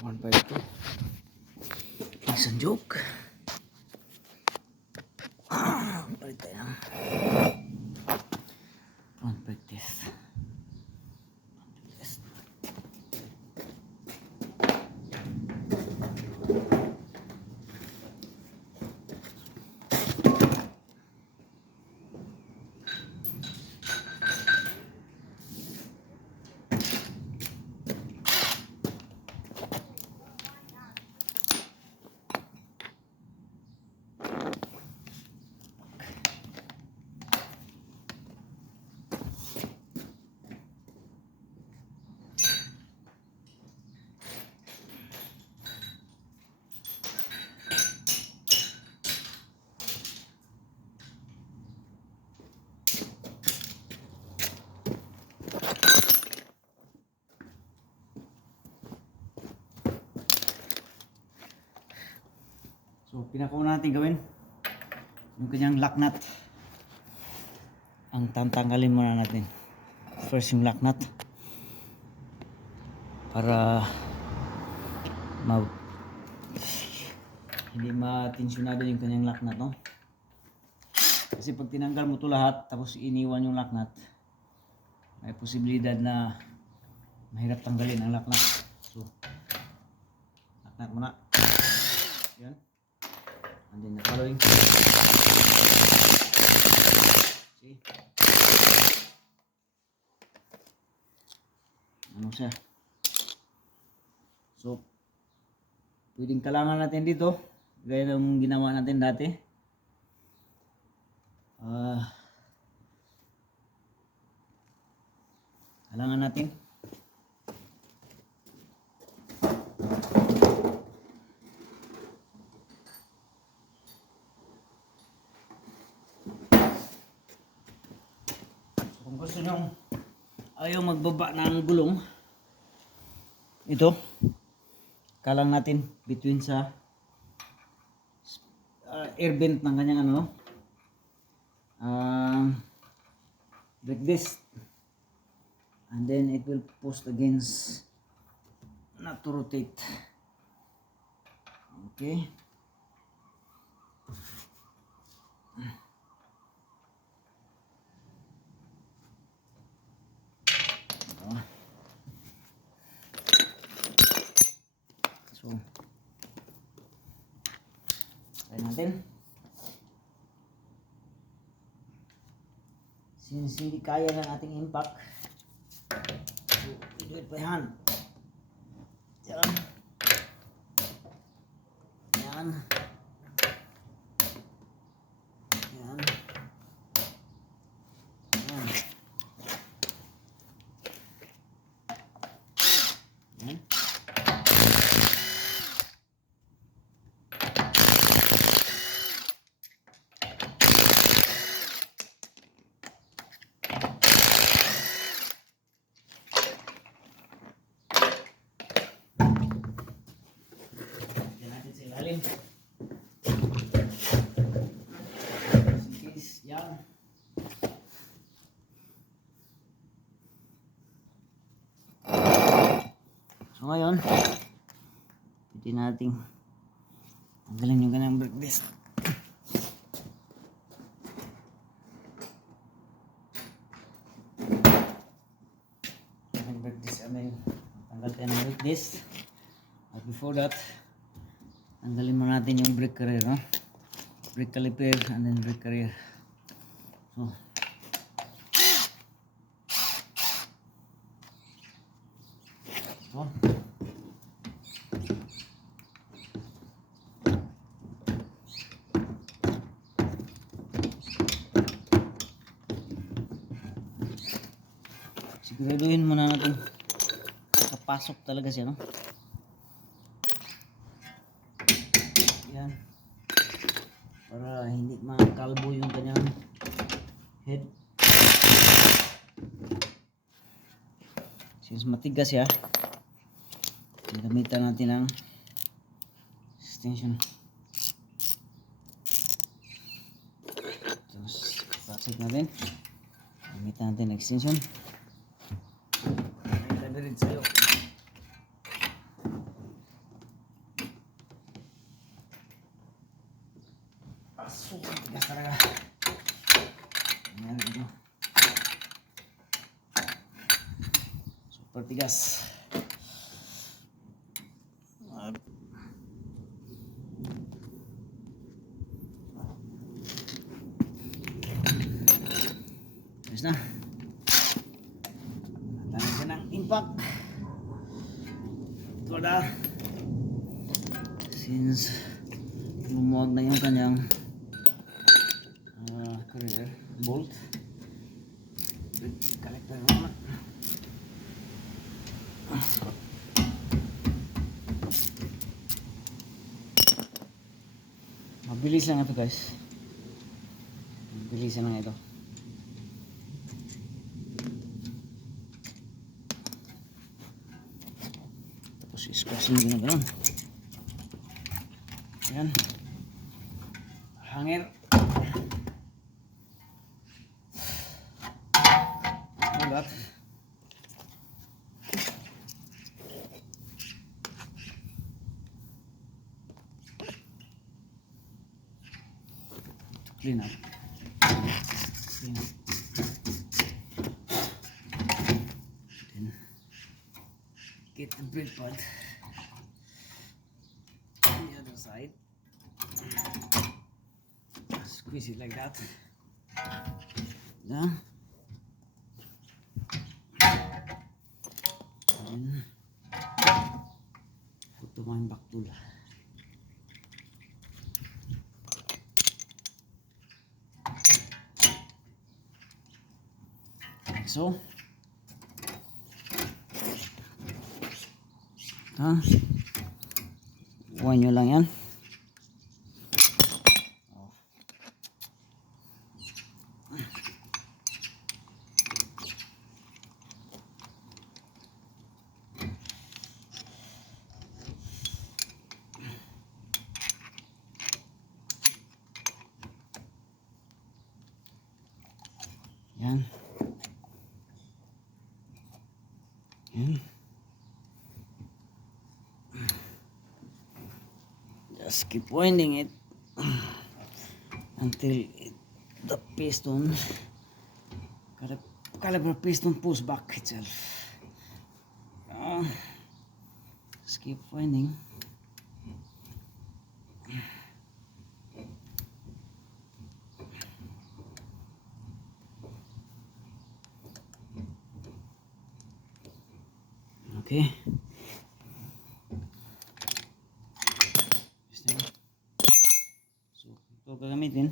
150. Isang joke. Balik tayo ng 150. So, pinakauna natin gawin yung kanyang lock nut. Ang tanggalin muna natin first yung lock nut para hindi matensyonado yung kanyang lock nut, no? Kasi pag tinanggal mo to lahat tapos iniwan yung lock nut, may posibilidad na mahirap tanggalin ang lock nut. So, lock nut muna. Yan. And then the following. See? Ano siya? So, pwedeng talangan natin dito. Gaya ng ginawa natin dati. Talangan natin. Kung gusto nyo ayaw magbaba ng gulong, ito kalang natin between sa air vent ng kanyang ano, like this, and then it will push against not to rotate. Okay. So, try natin. Since hindi kaya ng ating impact, so we do it by hand. Yan. Yan. Yan. Yan. Yan. Ilalim. Yan. So ngayon, pwede nating tanggalin yung ganang brake disc. Brake disc, tanggal tayo ng brake disc. But before that, tanggalin mo natin yung brake carrier, no? Brake caliper and then brake carrier. So, siguraduhin muna natin nakapasok talaga siya, no? Yan, para hindi makalbo yung kanyang head. Since matigas siya, gamitan natin ng extension. Tapos pasok natin, gamitan natin ng extension. Ay, sa'yo. Tigas talaga. Ayan ito. Super tigas. Ayos na. Tanan ka ng impact. Ito na. Since lumuwag na yung kanyang carrier bolt. Connector naman. Mabilis lang ito guys. Mabilis lang ito. Tapos isquash nyo gano'n. Ayan. Hangir. Ulat. Clean up. Clean up. Then get the brake pad on the other side. Squeeze it like that. Yeah. And put the one back tool. Like so. Buwan nyo lang yan. Yan. Yan. Just keep winding it until the piston, caliper piston pulls back itself. Just keep winding. Okay. So, ito gagamitin.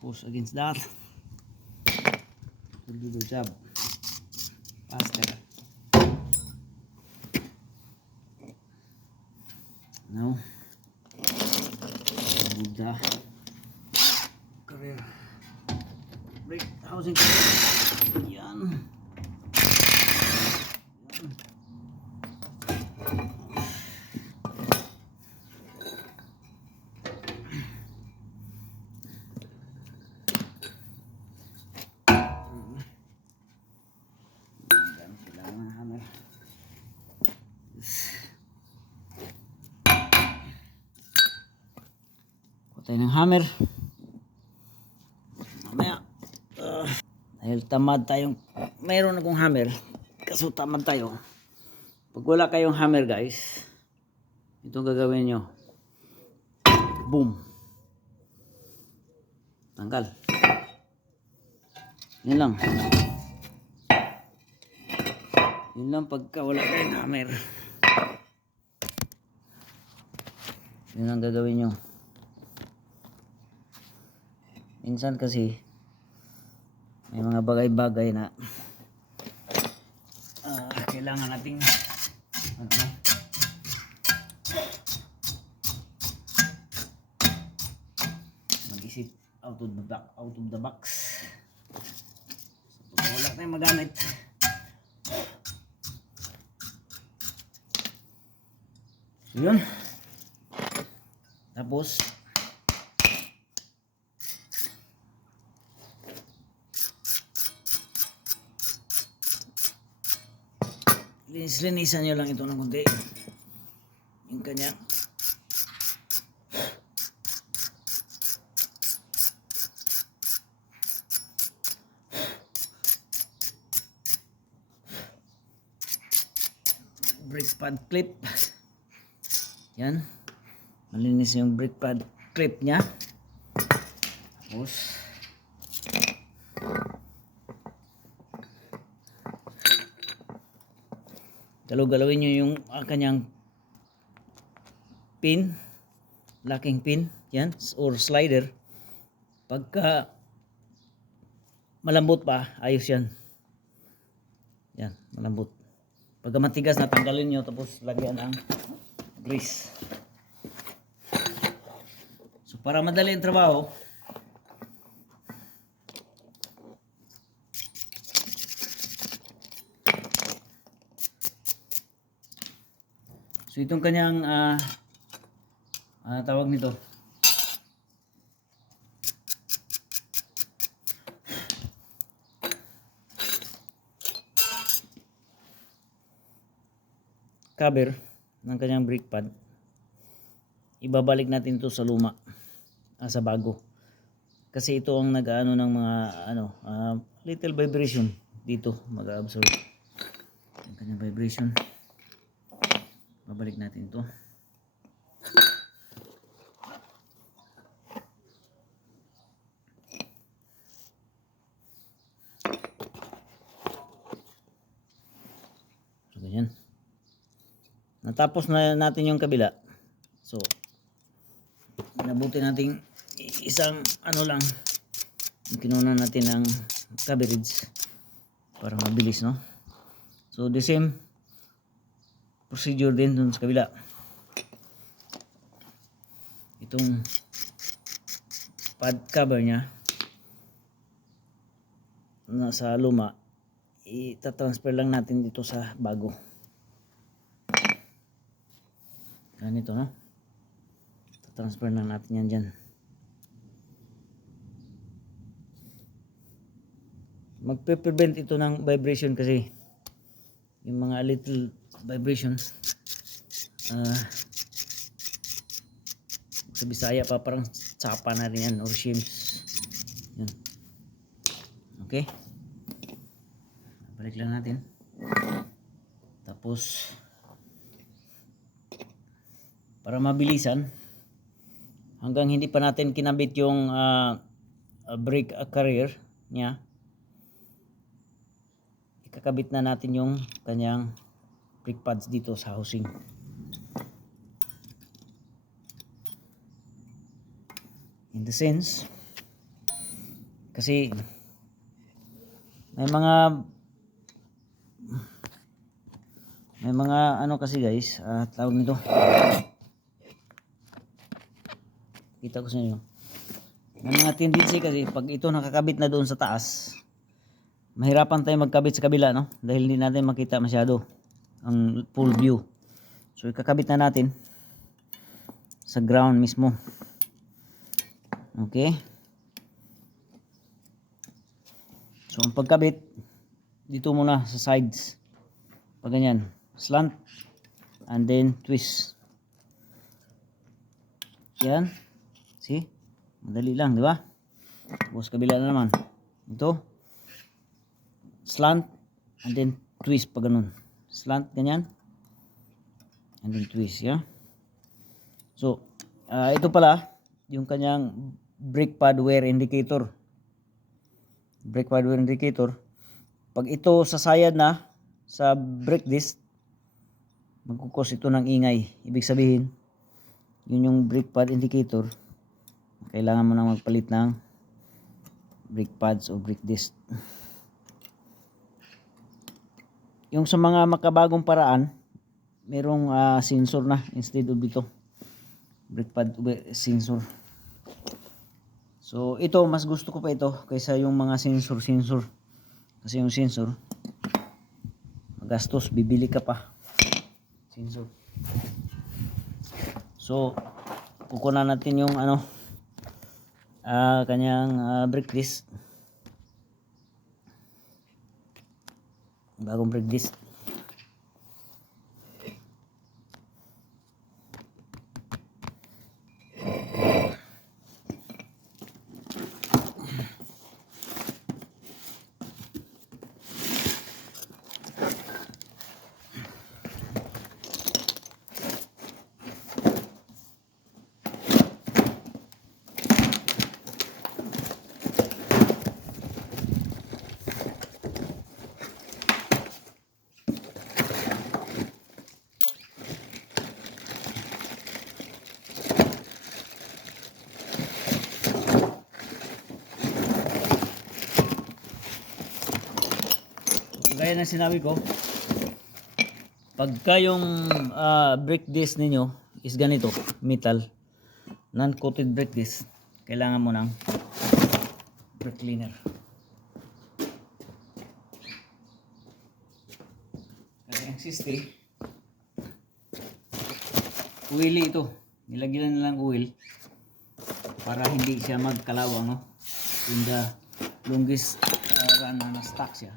Push against that. To do the job faster. Now, remove the carrier brake housing. Yan. Tayo ng hammer mamaya. Dahil tamad tayong mayroon akong hammer, kaso tamad tayo. Pag wala kayong hammer guys, itong gagawin nyo, boom, tanggal. Yun lang. Yun lang pagka wala kayong hammer. Yun ang gagawin nyo. Minsan kasi may mga bagay-bagay na kailangan nating mag-isip out of the box. So, pag wala tayong magamit, so yun. Tapos linisan nyo lang ito ng konti, yung kanya brake pad clip. Yan. Malinis yung brake pad clip niya. Tapos galawin nyo yung kanyang pin, locking pin, yan, or slider. Pagka malambot pa, ayos yan. Yan, malambot. Pagka matigas, natanggalin nyo, tapos lagyan ng grease. So para madali ang trabaho, so itong kanyang tawag nito, cover ng kanyang brake pad, ibabalik natin ito sa luma, sa bago, kasi ito ang nag-ano ng mga little vibration dito, mag-absorb ang kanyang vibration. Babalik natin ito. So ganyan. Natapos na natin yung kabila. So nabuti natin isang lang, kinunan natin ng coverage para mabilis, no? So the same procedure din dun sa kabila. Itong pad cover nya sa luma, itatransfer lang natin dito sa bago. Ganito, no? Transfer na natin yan dyan. Magpe-prevent ito ng vibration kasi yung mga little vibration, sa Bisaya pa parang tsapa na rin yan, or shims. Yan. Okay, balik lang natin. Tapos para mabilisan, hanggang hindi pa natin kinabit yung brake carrier niya, ikakabit na natin yung kanyang brake pads dito sa housing. In the sense, kasi may mga kasi guys, tawag nito, kita ko sa inyo, may mga tendency kasi pag ito nakakabit na doon sa taas, mahirapan tayo magkabit sa kabila, no? Dahil hindi natin makita masyado ang full view. So ikakabit na natin sa ground mismo. Okay, so ang pagkabit dito muna sa sides, pag ganyan, slant and then twist. Yan, see, madali lang, di ba? Tapos kabila na naman, ito slant and then twist, pag ganun, slant, ganyan, and then twist, yeah. So ito pala yung kanyang brake pad wear indicator. Brake pad wear indicator, pag ito sasayad na sa brake disc, magkukos ito ng ingay. Ibig sabihin, yun yung brake pad indicator, kailangan mo nang magpalit ng brake pads o brake disc. Yung sa mga makabagong paraan, merong sensor na instead of dito, brake pad sensor. So ito, mas gusto ko pa ito kaysa yung mga sensor. Kasi yung sensor, magastos, bibili ka pa sensor. So kukunan natin yung kanyang brake disc, bagong brake disc. Gaya na sinabi ko, pagka yung brake disc ninyo is ganito, metal, non-coated brake disc, kailangan mo ng brake cleaner. Kasi ang 60, oily ito. Nilagyan na lang oil para hindi siya magkalawang, no? In the longest run na stock siya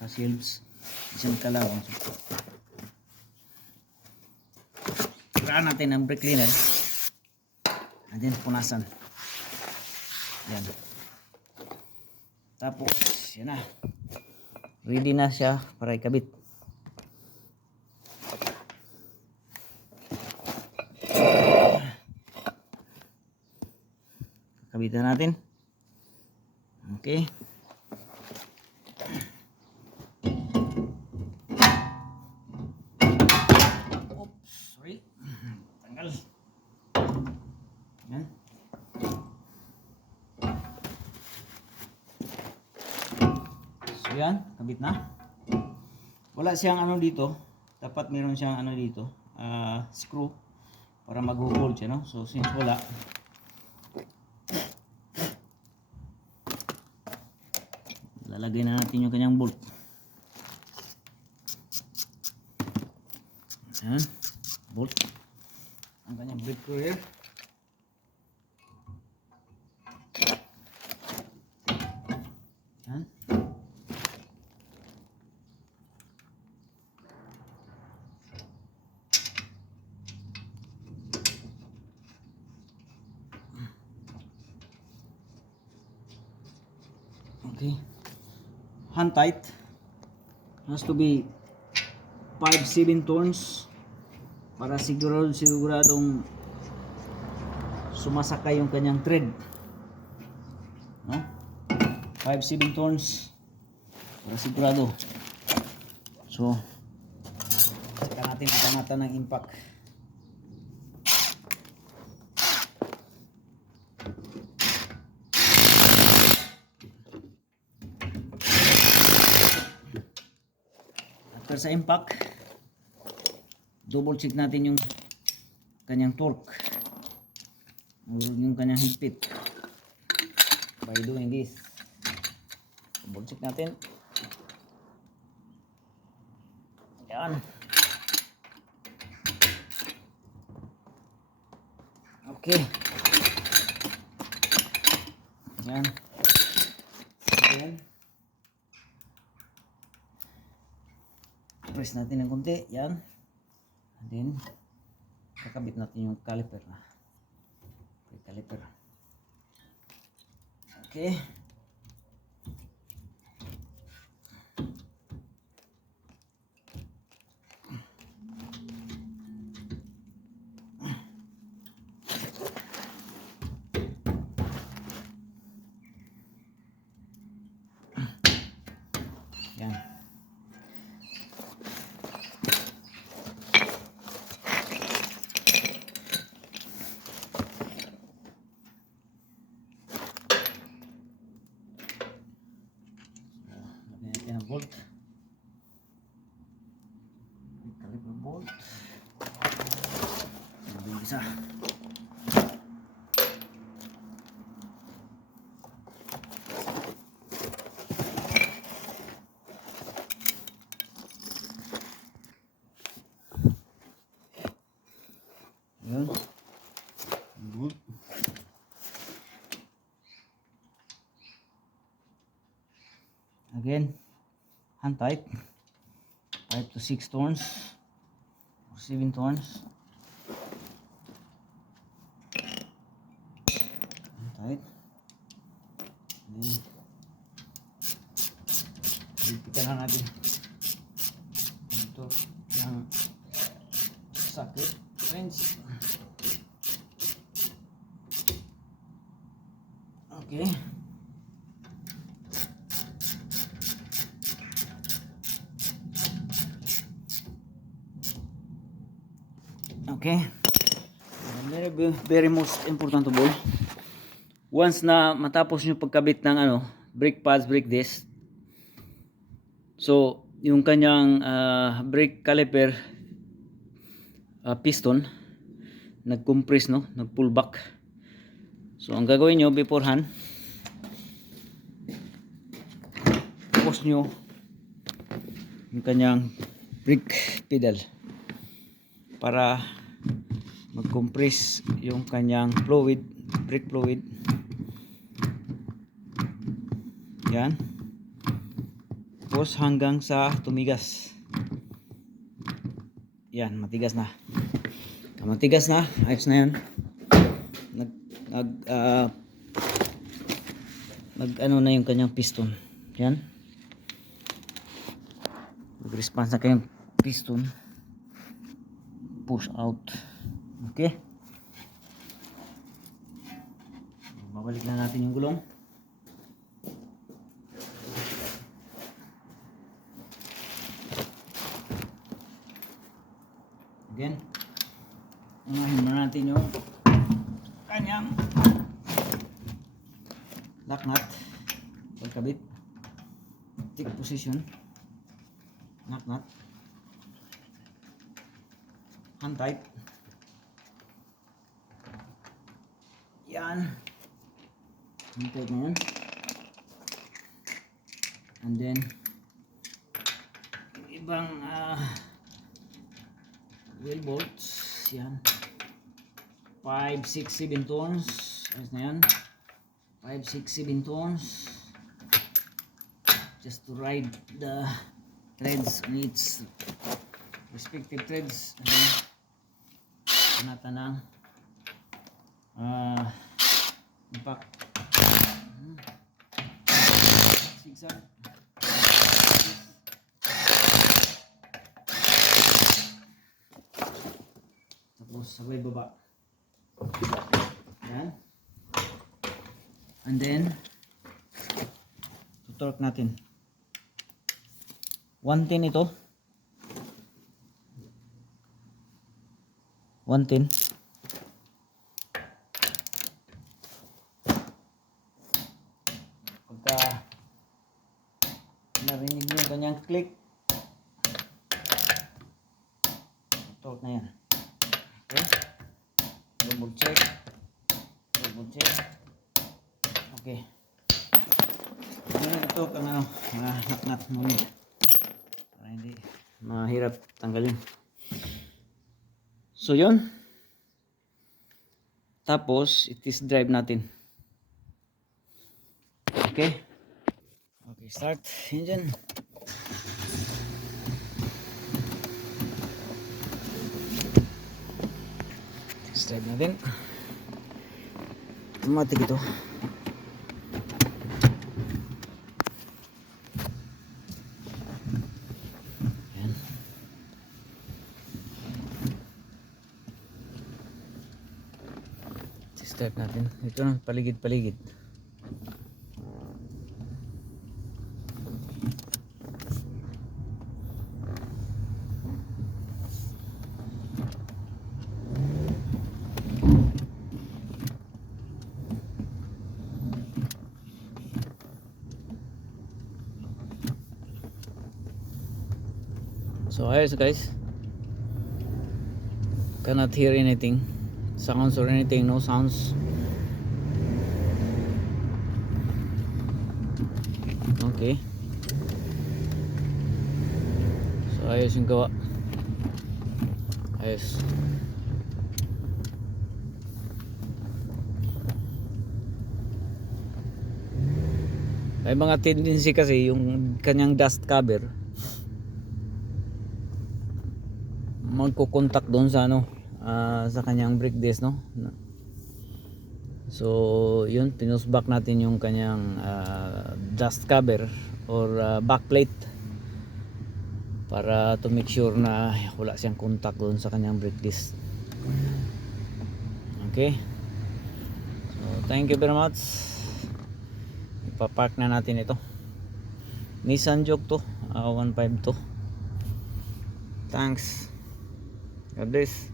sa shelves, isang kalawang. So, siraan natin ang brake cleaner and then punasan yan, tapos yan na, ready na siya para ikabit. Kabitan natin. Okay. Oops, sorry. Tanggal. Yan. So yan, kabit na. Wala siyang ano dito. Dapat meron siyang ano dito, screw para mag-hold siya, no? So since wala, lalagay na natin yung kanyang bolt. Ayan, bolt ang kanyang brake courier. Ayan. Okay. Hand tight has to be 5-7 turns para siguradong sumasakay yung kanyang thread, no? 5-7 turns para sigurado. So saka natin pangatan ng impact. After sa impact, double check natin yung kanyang torque o yung kanyang higpit. By doing this, double check natin. Yan. Okay. Yan. Yan. Press natin ng konti, yan. And then kakabit natin yung caliper na. Caliper. Okay. Yan. Bolt, caliper bolt, yung isa. Yun, bolt. Again, hand tight, 5 to 6 turns or 7 turns. Hand tight. Then higpitan na natin ito ng socket wrench. Okay. Okay, very most important of all, once na matapos nyo pagkabit ng brake pads, brake disc, so yung kanyang brake caliper piston nag-compress, no, nag-pull back. So ang gagawin nyo beforehand, push nyo yung kanyang brake pedal para mag-compress yung kanyang fluid, brake fluid. Yan, push hanggang sa tumigas. Yan, matigas na. Matigas na, ayos na yan. Nag ano na yung kanyang piston. Yan, nag-response na kanyang piston, push out. Okay, babalik na natin yung gulong. Again, unahin na natin yung kanyang lock nut, pagkabit, take position, lock nut, hand tight. Yan, hand tight na yan. And then ibang wheel bolts, yan, 5, 6, 7 turns. Ayos na yan, 5, 6, 7 turns, just to ride the threads on its respective threads. Panata ng impact, zigzag. Tapos sabay baba. Yan. And then tutork natin. 110 ito. 110. Pagka narinig nyo yung kanyang click, tutork na yan. Okay, double check, double check. Okay, ito ang ano, mga nut muna para hindi mahirap tanggalin. So yun, tapos it-test drive natin. Okay, okay, start engine. Drive natin, automatic ito. Yan. Drive natin ito ng paligid-paligid. So ayos guys, cannot hear anything, sounds or anything, no sounds. Okay, so ayos yung gawa, ayos. May mga tendency kasi yung kanyang dust cover magko-contact doon sa ano, sa kanyang brake disc, no. So yun, pinusback natin yung kanyang dust cover or backplate para to make sure na wala siyang contact doon sa kanyang brake disc. Okay, so thank you very much. Ipapark na natin ito. Nissan Juke to, 152. Thanks. God bless.